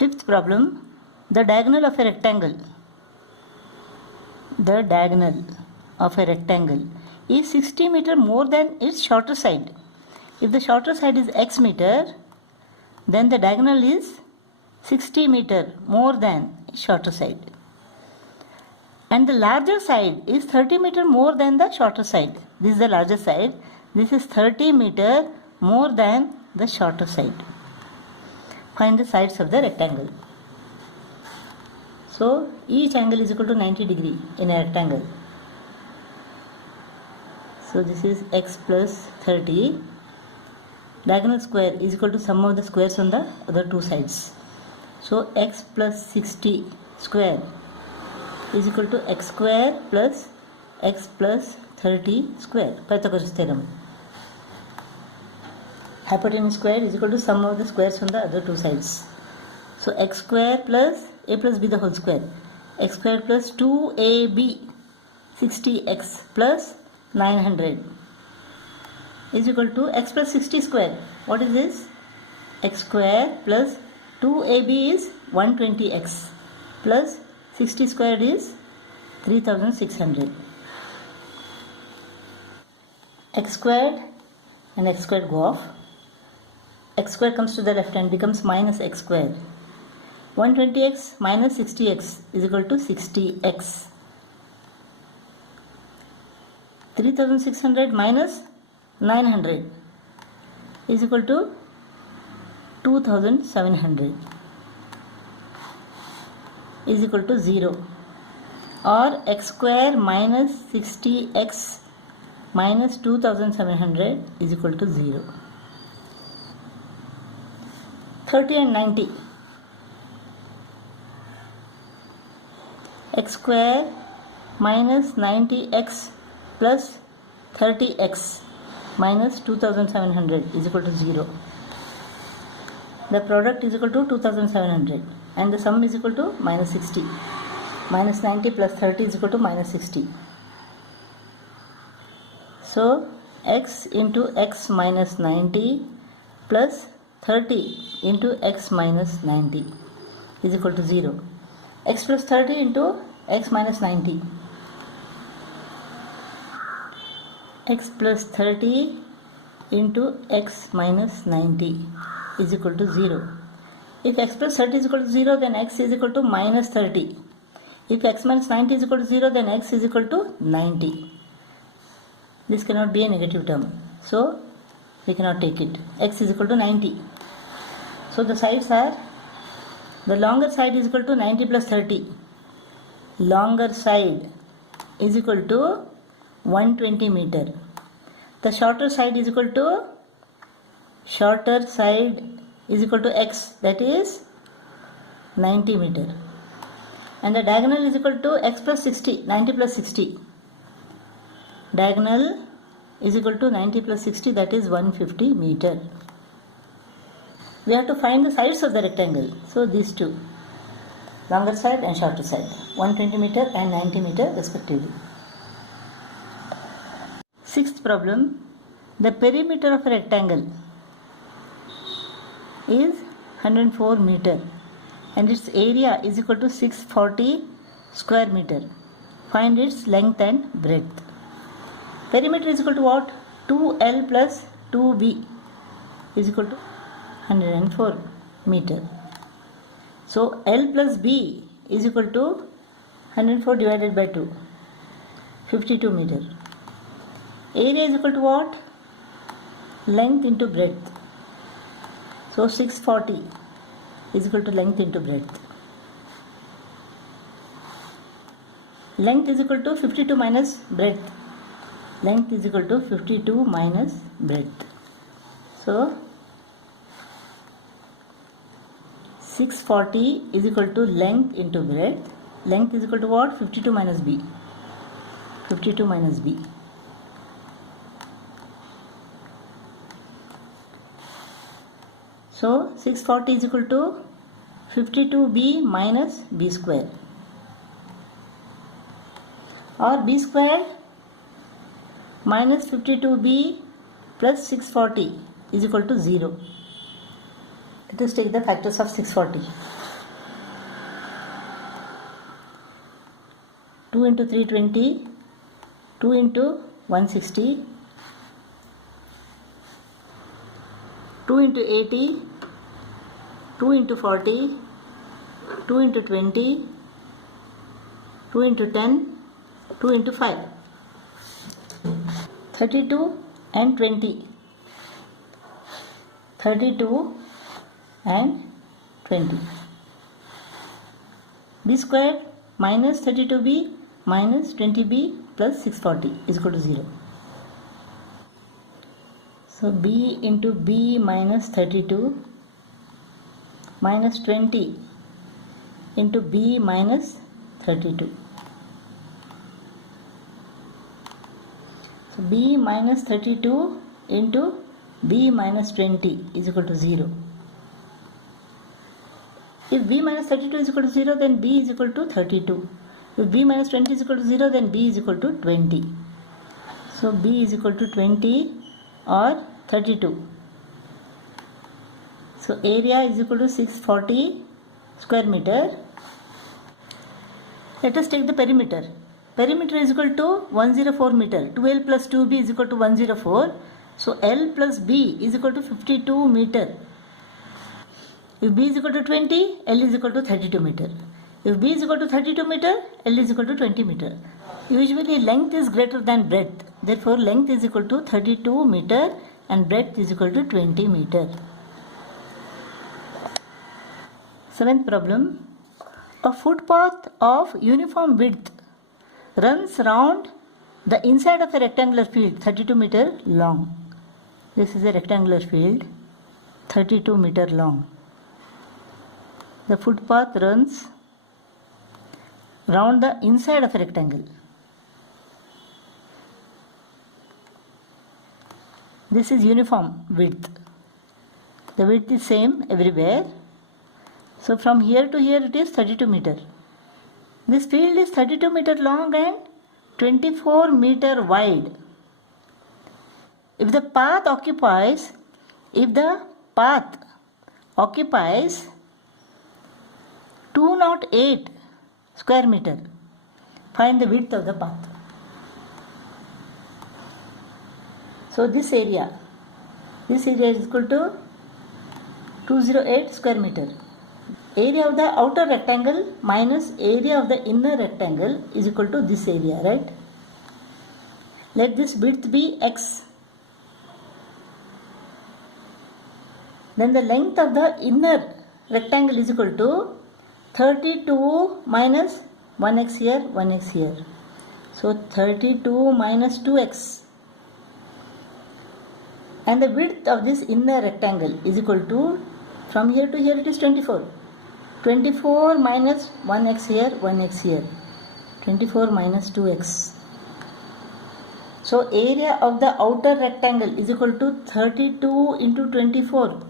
Fifth problem, the diagonal of a rectangle. The diagonal of a rectangle is 60 meter more than its shorter side. If the shorter side is x meter, then the diagonal is 60 meter more than its shorter side. And the larger side is 30 meter more than the shorter side. This is the larger side. This is 30 meter more than the shorter side. Find the sides of the rectangle. So each angle is equal to 90 degree in a rectangle. So this is x plus 30. Diagonal square is equal to sum of the squares on the other two sides. So x plus 60 square is equal to x square plus x plus 30 square. Pythagoras theorem. Hypotenuse square is equal to sum of the squares on the other two sides. So x square plus a plus b the whole square. X square plus 2ab 60x plus 900 is equal to x plus 60 square. What is this? X square plus 2ab is 120x plus 60 squared is 3600. X squared and x squared go off. X square comes to the left hand, becomes minus x square. 120x minus 60x is equal to 60x. 3600 minus 900 is equal to 2700 is equal to 0, or x square minus 60x minus 2700 is equal to 0. 30 and 90. X square minus 90x plus 30x minus 2700 is equal to 0. The product is equal to 2700 and the sum is equal to minus 60. Minus 90 plus 30 is equal to minus 60. So x into x minus 90 plus 30 into x minus 90 is equal to 0. X plus 30 into x minus 90. X plus 30 into x minus 90 is equal to 0. If x plus 30 is equal to 0, then x is equal to minus 30. If x minus 90 is equal to 0, then x is equal to 90. This cannot be a negative term, so we cannot take it. X is equal to 90. So the sides are, the longer side is equal to 90 plus 30. Longer side is equal to 120 meter. The shorter side is equal to x, that is 90 meter. And the diagonal is equal to x plus 60, 90 plus 60. Diagonal is equal to 90 plus 60, that is 150 meter. We have to find the sides of the rectangle. So these two, longer side and shorter side, 120 meter and 90 meter respectively. Sixth problem, the perimeter of a rectangle is 104 meter and its area is equal to 640 square meter. Find its length and breadth. Perimeter is equal to what? 2L plus 2B is equal to 104 meter. So L plus B is equal to 104 divided by 2, 52 meter. Area is equal to what? Length into breadth. So 640 is equal to length into breadth. Length is equal to 52 minus breadth. Length is equal to 52 minus breadth. So 640 is equal to length into breadth. Length is equal to what? 52 minus B. 52 minus B. So 640 is equal to 52b minus b square, or b square minus 52b plus 640 is equal to 0. Let us take the factors of 640. 2 into 320, 2 into 160, 2 into 80, 2 into 40, 2 into 20, 2 into 10, 2 into 5. 32 and 20. 32 and 20. B square minus 32b minus 20b plus 640 is equal to 0. So b into b minus 32 minus 20 into b minus 32. So b minus 32 into b minus 20 is equal to 0. If b minus 32 is equal to 0, then b is equal to 32. If b minus 20 is equal to 0, then b is equal to 20. So b is equal to 20 or 32. So area is equal to 640 square meter. Let us take the perimeter. Perimeter is equal to 104 meter. 2L plus 2B is equal to 104. So L plus B is equal to 52 meter. If B is equal to 20, L is equal to 32 meter. If B is equal to 32 meter, L is equal to 20 meter. Usually length is greater than breadth. Therefore length is equal to 32 meter and breadth is equal to 20 meter. Seventh problem. A footpath of uniform width runs round the inside of a rectangular field 32 meter long. This is a rectangular field 32 meter long. The footpath runs round the inside of a rectangle. This is uniform width. The width is same everywhere. So from here to here it is 32 meter. This field is 32 meter long and 24 meter wide. If the path occupies 208 square meter, find the width of the path. So this area is equal to 208 square meter. Area of the outer rectangle minus area of the inner rectangle is equal to this area, right? Let this width be x. Then the length of the inner rectangle is equal to 32 minus 1x here, 1x here. So 32 minus 2x. And the width of this inner rectangle is equal to, from here to here it is 24. 24 minus 1x here, 1x here. 24 minus 2x. So area of the outer rectangle is equal to 32 into 24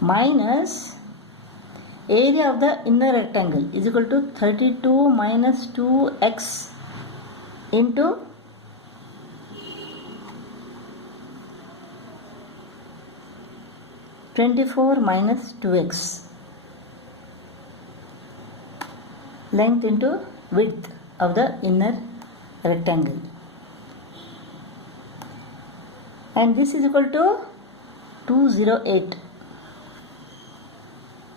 minus area of the inner rectangle is equal to 32 minus 2x into 24 minus 2x. Length into width of the inner rectangle. And this is equal to 208.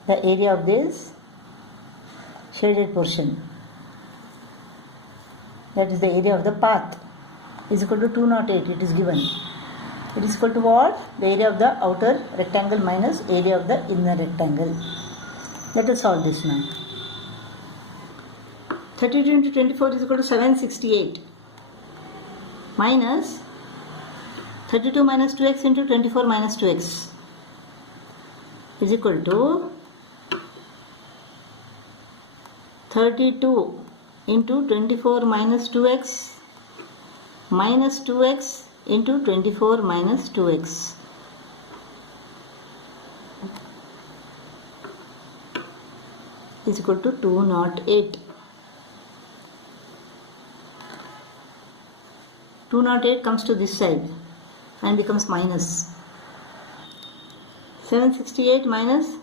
The area of this shaded portion, that is the area of the path, is equal to 208. It is given. It is equal to what? The area of the outer rectangle minus area of the inner rectangle. Let us solve this now. 32 into 24 is equal to 768 minus 32 minus 2x into 24 minus 2x is equal to 32 into 24 minus 2x minus 2x into 24 minus 2x. Is equal to 208. 208 comes to this side and becomes minus. 768 minus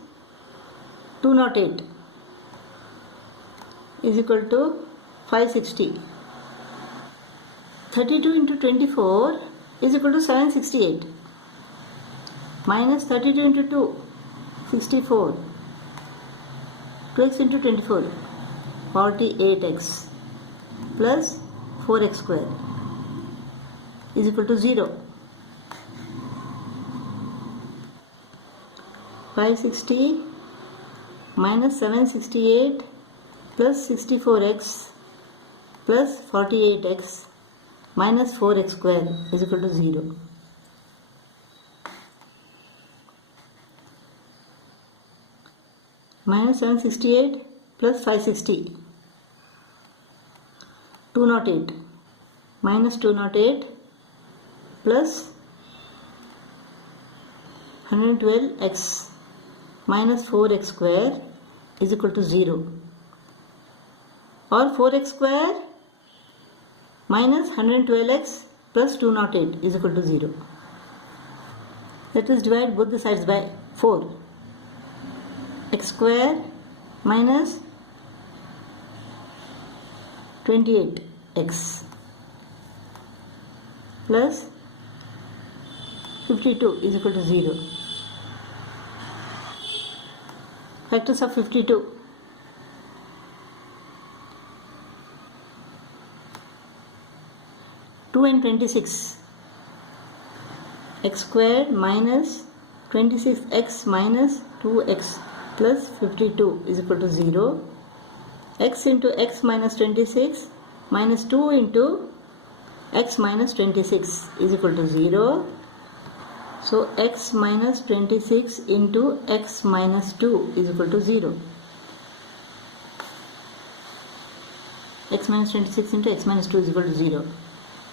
208 is equal to 560. 32 into 24 is equal to 768. Minus 32 into 2, 64. 2x into 24, 48x plus 4x square is equal to 0. 560 minus 768 plus 64x plus 48x minus 4x square is equal to 0. Minus 768 plus 560, 208, minus 208 plus 112x minus 4x square is equal to 0, or 4x square minus 112x plus 208 is equal to 0. Let us divide both the sides by 4. X square minus 28x plus 52 is equal to 0. Factors of 52. 2 and 26. X squared minus 26x minus 2x plus 52 is equal to 0. X into x minus 26 minus 2 into x minus 26 is equal to 0. So x minus 26 into x minus 2 is equal to 0. X minus 26 into x minus 2 is equal to 0.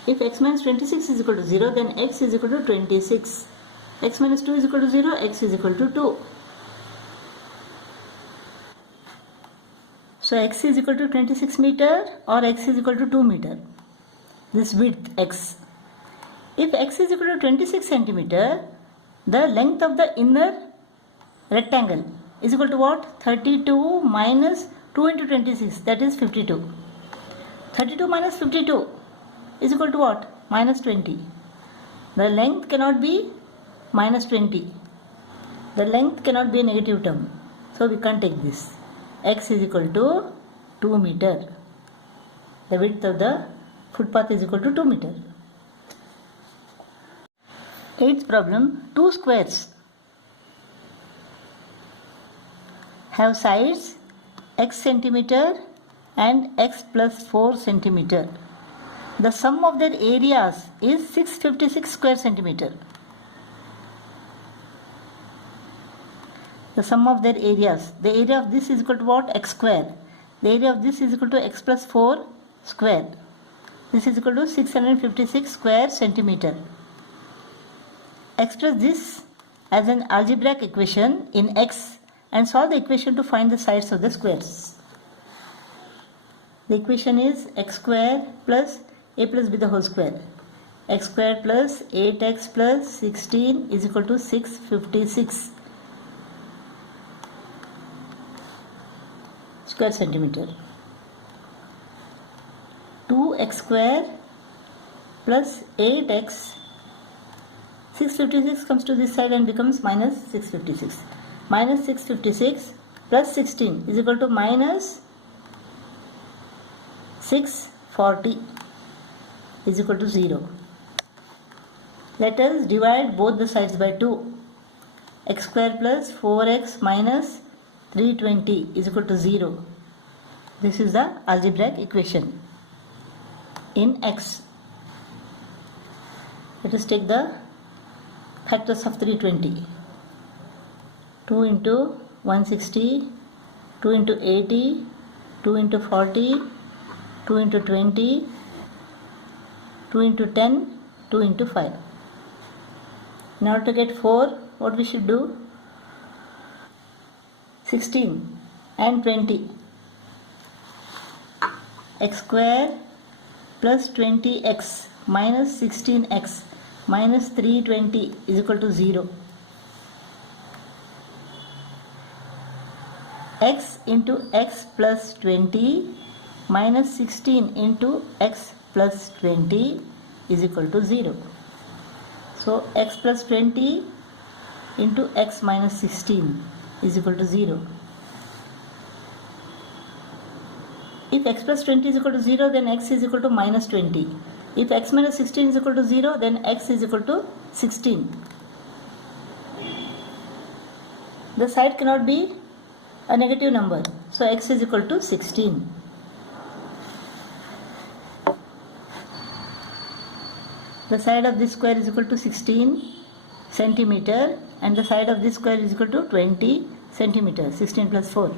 If x minus 26 is equal to 0, then x is equal to 26. X minus 2 is equal to 0, x is equal to 2. So x is equal to 26 meter or x is equal to 2 meter. This width x. If x is equal to 26 centimeter, the length of the inner rectangle is equal to what? 32 minus 2 into 26, that is 52. 32 minus 52 is equal to what? Minus 20. The length cannot be minus 20. The length cannot be a negative term. So we can't take this. X is equal to 2 meter. The width of the footpath is equal to 2 meter. 8th problem. Two squares have sides x centimeter and x plus 4 centimeter. The sum of their areas is 656 square centimeter. The sum of their areas. The area of this is equal to what? X square. The area of this is equal to x plus 4 square. This is equal to 656 square centimeter. Express this as an algebraic equation in x and solve the equation to find the sides of the squares. The equation is x square plus a plus b the whole square. X square plus 8x plus 16 is equal to 656 square centimeter. 2x square plus 8x, 656 comes to this side and becomes minus 656. Minus 656 plus 16 is equal to minus 640 is equal to 0. Let us divide both the sides by 2. X square plus 4x minus 320 is equal to 0. This is the algebraic equation in x. Let us take the factors of 320. 2 into 160, 2 into 80, 2 into 40, 2 into 20, 2 into 10, 2 into 5. In order to get 4, what we should do? 16 and 20. X square plus 20x minus 16x minus 320 is equal to 0. X into x plus 20 minus 16 into x plus 20 is equal to 0. So x plus 20 into x minus 16 is equal to 0. If x plus 20 is equal to 0, then x is equal to minus 20. If x minus 16 is equal to 0, then x is equal to 16. The side cannot be a negative number, so x is equal to 16. The side of this square is equal to 16 centimeter and the side of this square is equal to 20 centimeter. 16 plus 4.